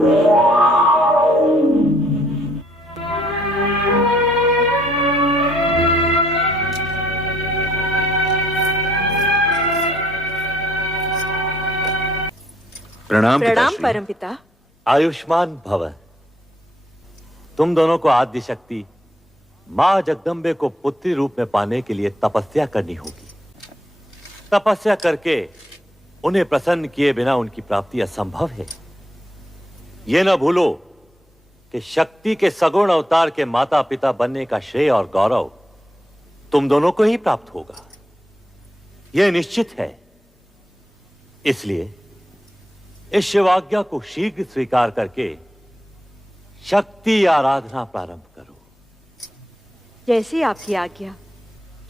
प्रणाम प्रणाम परमपिता। आयुष्मान भव। तुम दोनों को आद्य शक्ति मां जगदम्बे को पुत्री रूप में पाने के लिए तपस्या करनी होगी। तपस्या करके उन्हें प्रसन्न किए बिना उनकी प्राप्ति असंभव है। यह न भूलो कि शक्ति के सगुण अवतार के माता पिता बनने का श्रेय और गौरव तुम दोनों को ही प्राप्त होगा, यह निश्चित है। इसलिए इस शिवाज्ञा को शीघ्र स्वीकार करके शक्ति आराधना प्रारंभ करो। जैसी आपकी आज्ञा।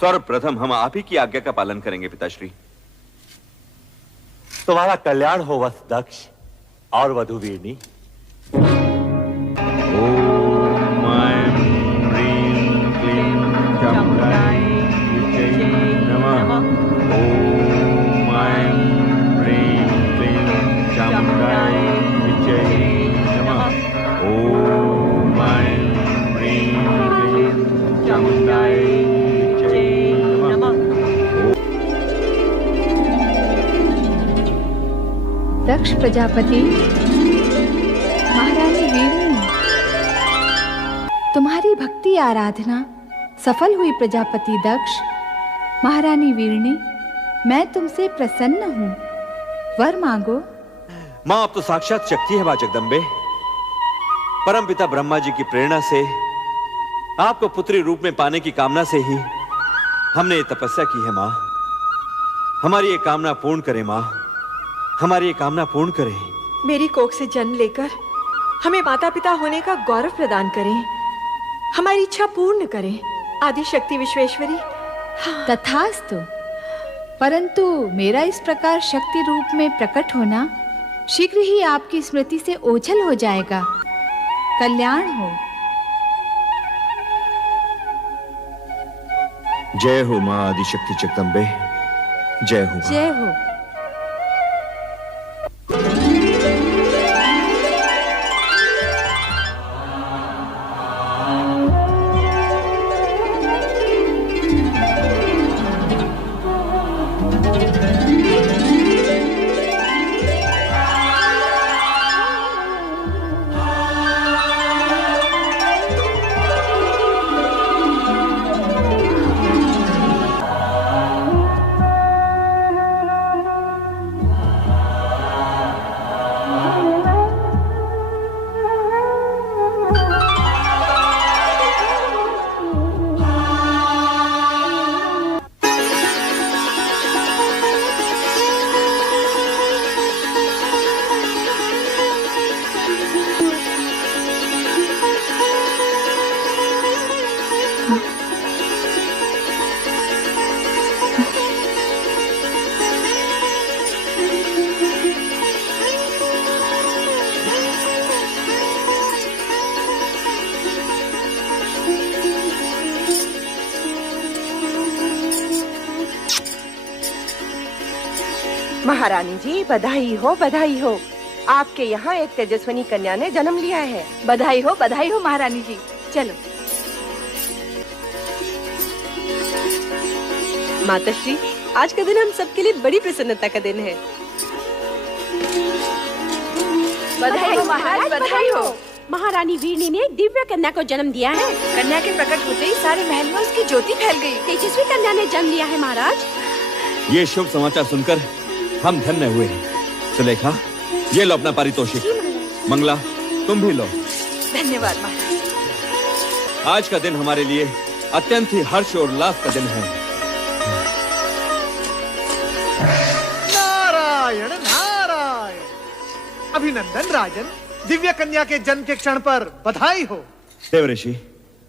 सर्वप्रथम हम आप ही की आज्ञा का पालन करेंगे पिताश्री। तुम्हारा कल्याण हो वत्स दक्ष और वधु वीरनी। ओम ऐं ह्रीं क्लीं चामुण्डाय विद्महे नमः। ओम ऐं ह्रीं क्लीं चामुण्डाय विद्महे नमः। ओम ऐं ह्रीं क्लीं चामुण्डाय विद्महे नमः। दक्ष प्रजापति, महारानी वीरनी, तुम्हारी भक्ति आराधना सफल हुई। प्रजापति दक्ष, महारानी वीरनी, मैं तुमसे प्रसन्न हूँ, वर मांगो। मां, आप तो साक्षात शक्ति है मां जगदम्बे। परमपिता ब्रह्मा जी की प्रेरणा से आपको पुत्री रूप में पाने की कामना से ही हमने ये तपस्या की है मां। हमारी ये कामना पूर्ण करें मां, हमारी ये कामना पूर्ण करें। मेरी कोख से जन्म लेकर हमें माता पिता होने का गौरव प्रदान करें, हमारी इच्छा पूर्ण करें। आदि शक्ति विश्वेश्वरी। तथास्तु। परंतु मेरा इस प्रकार शक्ति रूप में प्रकट होना शीघ्र ही आपकी स्मृति से ओझल हो जाएगा। कल्याण हो। जय हो मां आदिशक्ति जगदम्बे, जय हो मां। जय हो। महारानी जी, बधाई हो, बधाई हो। आपके यहाँ एक तेजस्विनी कन्या ने जन्म लिया है। बधाई हो महारानी जी। चलो। माताश्री, आज का दिन हम सबके लिए बड़ी प्रसन्नता का दिन है। बधाई हो महाराज, बधाई हो। महारानी वीरनी ने दिव्य कन्या को जन्म दिया है। कन्या के प्रकट होते ही सारे महल में उसकी ज्योति फैल गई। तेजस्वी कन्या ने जन्म लिया है महाराज। ये शुभ समाचार सुनकर हम धन्य हुए। सुलेखा, ये लो अपना पारितोषिक। मंगला, तुम भी लो। धन्यवाद महाराज। आज का दिन हमारे लिए अत्यंत ही हर्ष और उल्लास का दिन है। नारायण नारायण। अभिनंदन राजन, दिव्य कन्या के जन्म के क्षण पर बधाई हो। देवऋषि,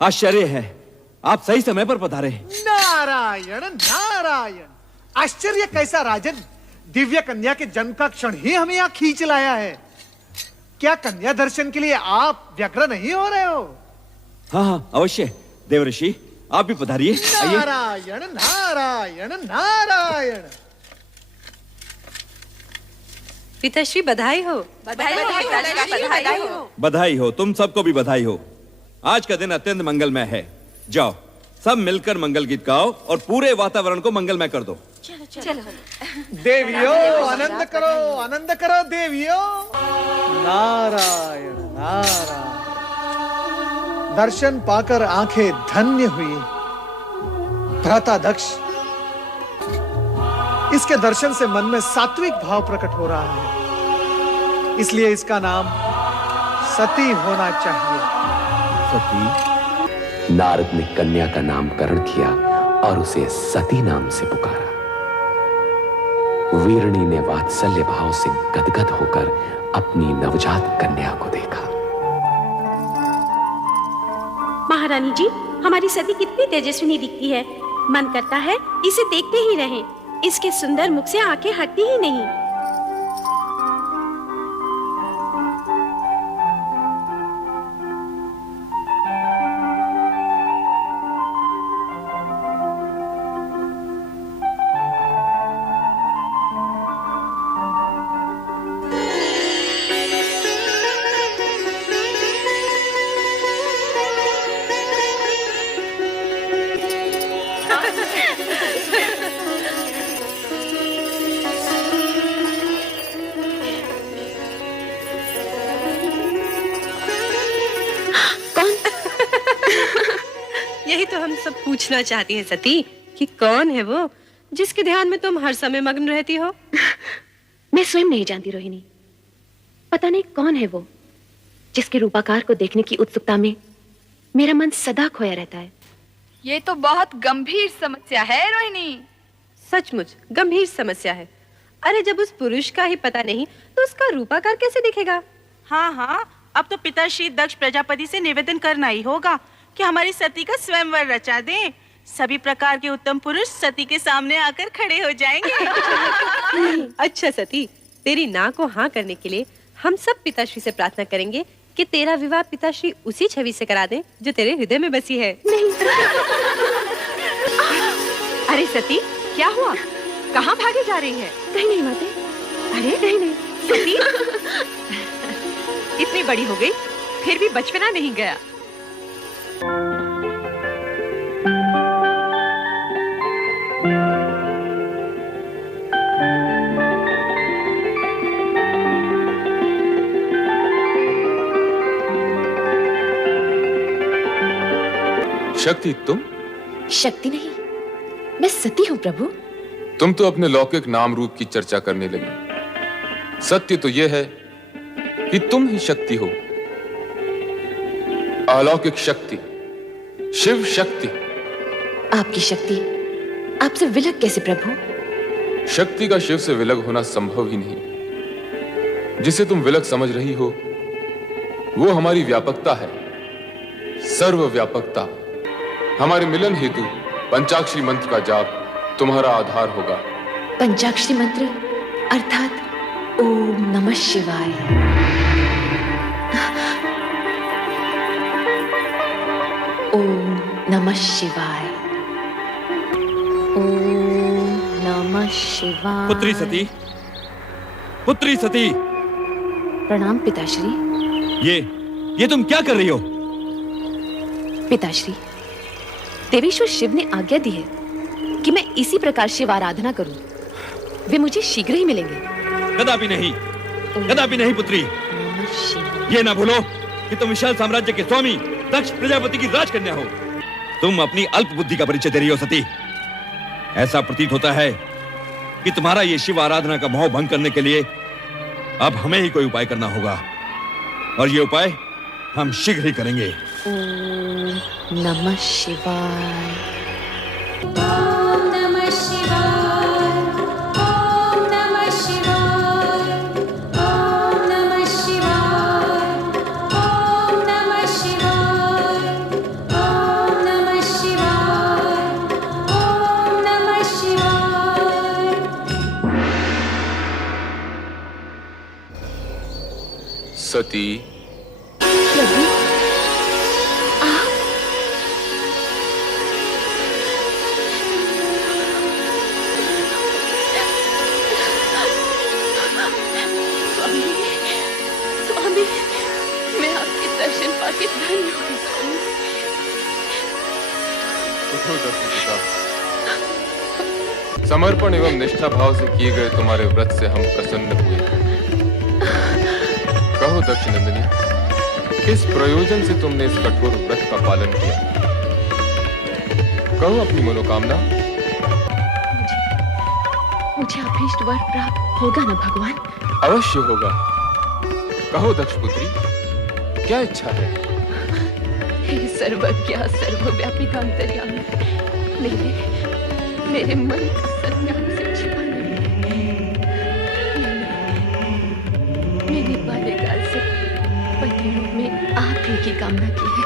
आश्चर्य है, आप सही समय पर पधारे। नारायण नारायण। आश्चर्य कैसा राजन, दिव्य कन्या के जन्म का क्षण ही हमें यहाँ खींच लाया है। क्या कन्या दर्शन के लिए आप व्यग्र नहीं हो रहे हो? हाँ, अवश्य। देवऋषि, आप भी पधारिए। नारायण नारायण नारायण। पिताश्री बधाई हो। बधाई हो, तुम सबको भी बधाई हो। आज का दिन अत्यंत मंगलमय है। जाओ सब मिलकर मंगल गीत गाओ और पूरे वातावरण को मंगलमय कर दो। चलो देवियों आनंद करो देवियों। नारायण नारायण। दर्शन पाकर आंखें धन्य हुई। भ्राता दक्ष, इसके दर्शन से मन में सात्विक भाव प्रकट हो रहा है, इसलिए इसका नाम सती होना चाहिए। सती? नारद ने कन्या का नामकरण किया और उसे सती नाम से पुकारा। वीरणी ने वात्सल्य भाव से गदगद होकर अपनी नवजात कन्या को देखा। महारानी जी, हमारी सती कितनी तेजस्विनी दिखती है। मन करता है इसे देखते ही रहें। इसके सुंदर मुख से आंखें हटती ही नहीं। यही तो हम सब पूछना चाहती हैं सती, कि कौन है वो जिसके ध्यान में तुम हर समय मग्न रहती हो? मैं स्वयं नहीं जानती रोहिणी। पता नहीं कौन है वो जिसके रूपाकार को देखने की उत्सुकता में मेरा मन सदा खोया रहता है। ये तो बहुत गंभीर समस्या है रोहिणी। सचमुच गंभीर समस्या है। अरे जब उस पुरुष का ही पता नहीं तो उसका रूपाकार कैसे दिखेगा? हाँ हाँ, अब तो पिताश्री दक्ष प्रजापति से निवेदन करना ही होगा कि हमारी सती का स्वयंवर रचा दें। सभी प्रकार के उत्तम पुरुष सती के सामने आकर खड़े हो जाएंगे। अच्छा सती, तेरी ना को हाँ करने के लिए हम सब पिताश्री से प्रार्थना करेंगे कि तेरा विवाह पिताश्री उसी छवि से करा दें जो तेरे हृदय में बसी है। नहीं। अरे सती, क्या हुआ? कहाँ भागे जा रही है? कहीं नहीं माते। अरे नहीं सती, इतनी बड़ी हो गई फिर भी बचपना नहीं गया। शक्ति तुम? शक्ति नहीं, मैं सती हूँ प्रभु। तुम तो अपने लौकिक नाम रूप की चर्चा करने लगी। सत्य तो यह है कि तुम ही शक्ति हो। अलौकिक शक्ति, शिव शक्ति। आपकी शक्ति आपसे विलग कैसे प्रभु? शक्ति का शिव से विलग होना संभव ही नहीं। जिसे तुम विलग समझ रही हो वो हमारी व्यापकता है, सर्वव्यापकता। हमारे मिलन हेतु पंचाक्षरी मंत्र का जाप तुम्हारा आधार होगा। पंचाक्षरी मंत्र अर्थात ओम नमः शिवाय। ओम नमः शिवाय। ओम नमः शिवाय। पुत्री सती, पुत्री सती। प्रणाम पिताश्री। ये तुम क्या कर रही हो? पिताश्री, देवेश्वर शिव ने आज्ञा दी है कि मैं इसी प्रकार शिव आराधना करूं। वे मुझे शीघ्र ही मिलेंगे। कदापि नहीं, कदापि नहीं पुत्री। ये ना भूलो कि तुम विशाल साम्राज्य के स्वामी दक्ष प्रजापति की राजकन्या हो। तुम अपनी अल्प बुद्धि का परिचय दे रही हो सती। ऐसा प्रतीत होता है कि तुम्हारा ये शिव आराधना का मोह भंग करने के लिए अब हमें ही कोई उपाय करना होगा, और ये उपाय हम शीघ्र ही करेंगे। ओम नमः शिवाय। ओम नमः शिवाय। ओम नमः शिवाय। ओम नमः शिवाय। ओम नमः शिवाय। ओम नमः शिवाय। ओम नमः शिवाय। सती, पाके धन्य हो गई स्वामी। उठो दक्ष पिता, समर्पण एवं निष्ठा भाव से किए गए तुम्हारे व्रत से हम प्रसन्न हुए। कहो दक्ष नंदिनी, किस प्रयोजन से तुमने इस कठोर व्रत का पालन किया? कहो अपनी मनोकामना। मुझे अभीष्ट वर प्राप्त होगा ना भगवान? अवश्य होगा। कहो दक्ष पुत्री, क्या इच्छा है? हे सर्वज्ञ सर्वव्यापी अंतर्यामी, मेरे मन का सत्य हमसे छिपा नहीं है। मैंने बाल्यकाल से पति रूप में आप ही की कामना की है।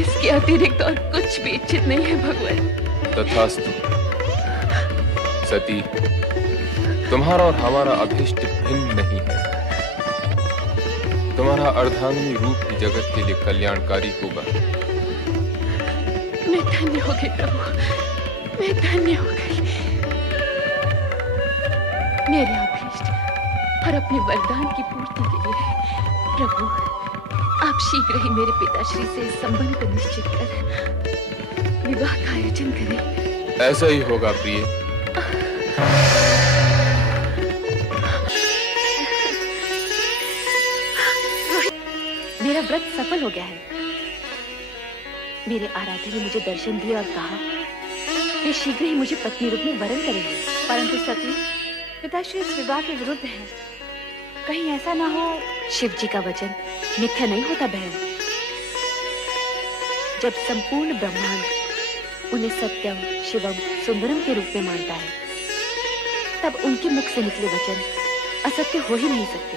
इसके अतिरिक्त और कुछ भी इच्छित नहीं है भगवान। तथास्तु। सती, तुम्हारा और हमारा अभीष्ट भिन्न नहीं है। तुम्हारा अर्धांगिनी रूप ही जगत के लिए कल्याणकारी होगा। मैं धन्य हो गई प्रभु, मैं धन्य हो गई। मेरे अभीष्ट और अपने वरदान की पूर्ति के लिए प्रभु आप शीघ्र ही मेरे पिताश्री से इस संबंध को निश्चित कर विवाह का आयोजन करें। ऐसा ही होगा प्रिय। मेरा व्रत सफल हो गया है। मेरे आराध्य ने मुझे दर्शन दिया और कहा वे शीघ्र ही मुझे पत्नी रूप में वरण करेंगे। परंतु सती, पिताश्री इस विवाह के विरुद्ध है। कहीं ऐसा ना हो। शिव जी का वचन मिथ्या नहीं होता बहन। जब संपूर्ण ब्रह्मांड उन्हें सत्यम शिवम सुंदरम के रूप में मानता है, तब उनके मुख से निकले वचन असत्य हो ही नहीं सकते।